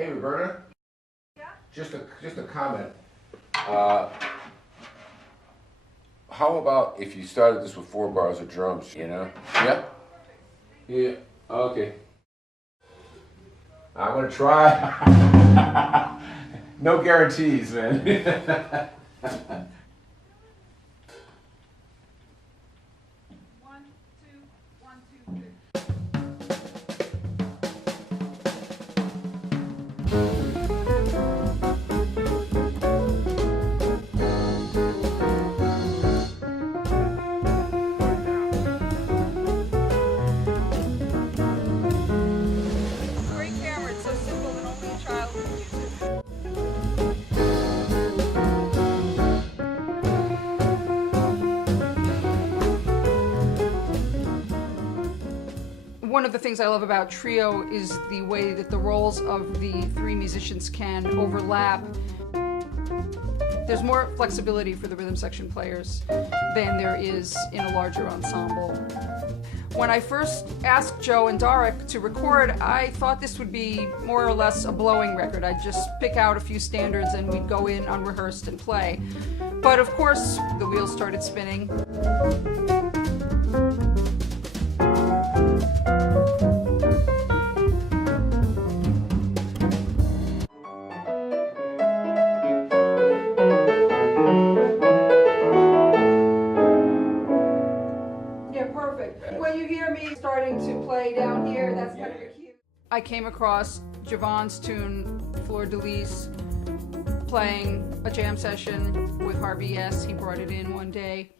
Hey, Roberta. Yeah? Just a comment. How about if you started this with 4 bars of drums, you know? Yeah? Yeah, okay. I'm gonna try. No guarantees, man. One, two, 1, 2, 3. Great camera, it's so simple that only a child can use it. One of the things I love about trio is the way that the roles of the 3 musicians can overlap. There's more flexibility for the rhythm section players than there is in a larger ensemble. When I first asked Joe and Darek to record, I thought this would be more or less a blowing record. I'd just pick out a few standards and we'd go in unrehearsed and play. But of course, the wheels started spinning. When you hear me starting to play down here, that's kind of a cue. I came across Javon's tune, Fleur de Lis, playing a jam session with Harvey S. He brought it in one day.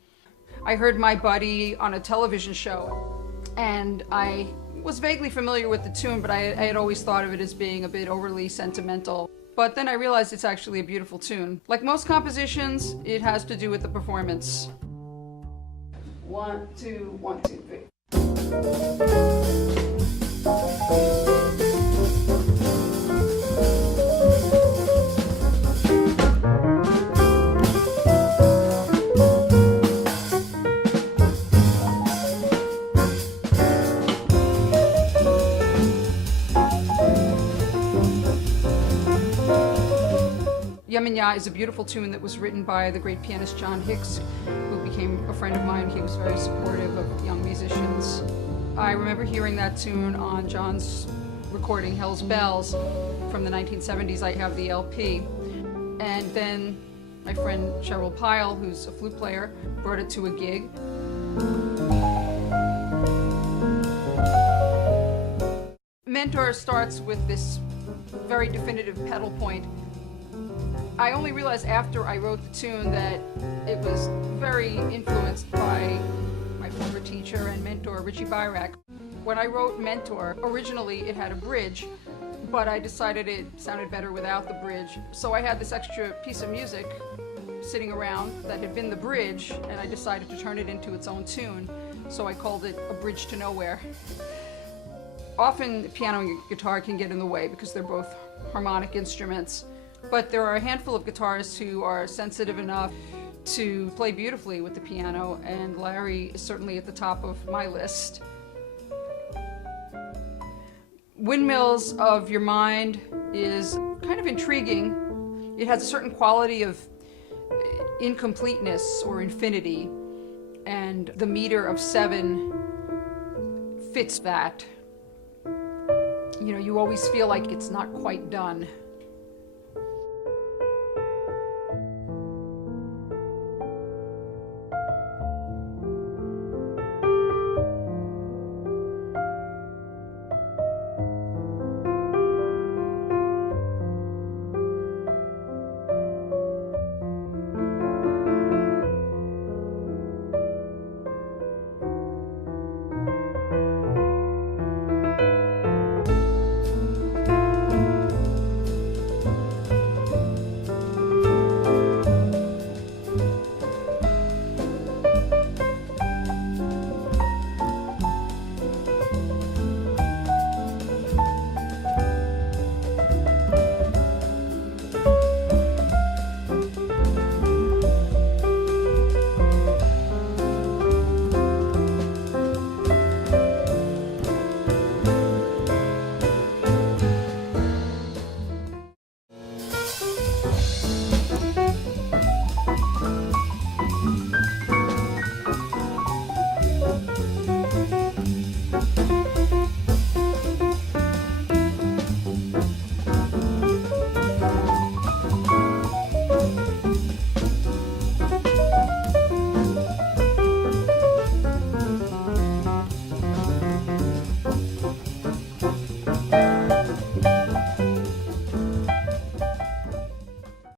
I heard My Buddy on a television show, and I was vaguely familiar with the tune, but I had always thought of it as being a bit overly sentimental. But then I realized it's actually a beautiful tune. Like most compositions, it has to do with the performance. 1, 2, 1, 2, 3. Yeminya is a beautiful tune that was written by the great pianist John Hicks, who became a friend of mine. He was very supportive of young musicians. I remember hearing that tune on John's recording Hell's Bells from the 1970s. I have the LP. And then my friend Cheryl Pyle, who's a flute player, brought it to a gig. Mentor starts with this very definitive pedal point. I only realized after I wrote the tune that it was very influenced by my former teacher and mentor, Richie Byrack. When I wrote Mentor, originally it had a bridge, but I decided it sounded better without the bridge. So I had this extra piece of music sitting around that had been the bridge, and I decided to turn it into its own tune. So I called it A Bridge to Nowhere. Often the piano and guitar can get in the way because they're both harmonic instruments. But there are a handful of guitarists who are sensitive enough to play beautifully with the piano, and Larry is certainly at the top of my list. Windmills of Your Mind is kind of intriguing. It has a certain quality of incompleteness or infinity, and the meter of 7 fits that. You know, you always feel like it's not quite done.